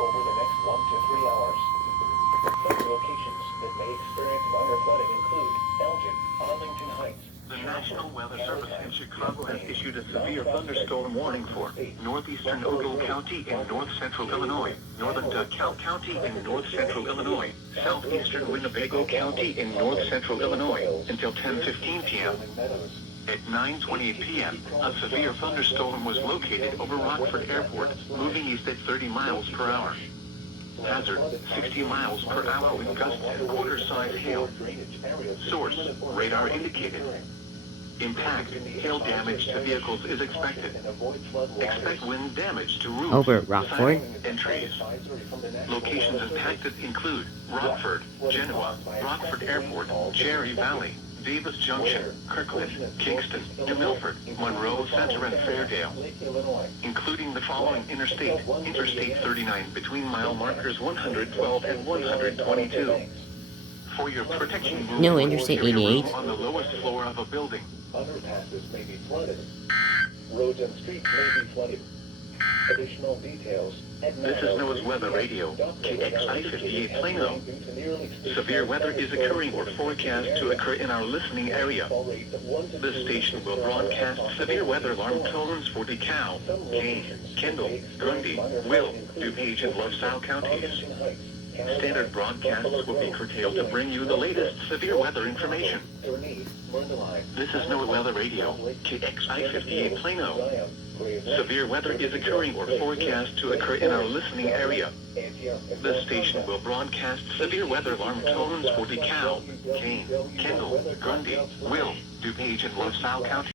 over the next 1 to 3 hours. Some locations that may experience minor flooding include Elgin, Arlington Heights. The National Weather Service in Chicago has issued a severe thunderstorm warning for northeastern Ogle County in north-central Illinois, northern DeKalb County in north-central Illinois, southeastern Winnebago County in north-central Illinois until 10:15 p.m. At 9:28 p.m., a severe thunderstorm was located over Rockford Airport, moving east at 30 miles per hour. Hazard, 60 miles per hour with gusts and quarter-size hail. Source, radar indicated. Impact, hail damage to vehicles is expected. Expect wind damage to roofs, Over Rockford, siding, and trees. Locations impacted include Rockford, Genoa, Rockford Airport, Cherry Valley, Davis Junction, Kirkland, Kingston, Milford, Monroe Center, and Fairdale, including the following Interstate 39 between mile markers 112 and 122. For your protection, no, Interstate 88. on the lowest floor of a building. Underpasses may be flooded. Roads and streets may be flooded. Additional details at This is NOAA's Weather Radio, KXI-58 Plano. Severe weather is occurring or forecast to occur in our listening area. This station will broadcast severe weather alarm tones for DeKalb, Kane, Kendall, Grundy, Will, DuPage, and LaSalle counties. Standard broadcasts will be curtailed to bring you the latest severe weather information. This is NOAA Weather Radio, KXI-58 Plano. Severe weather is occurring or forecast to occur in our listening area. This station will broadcast severe weather alarm tones for DeKalb, Kane, Kendall, Grundy, Will, DuPage, and LaSalle counties.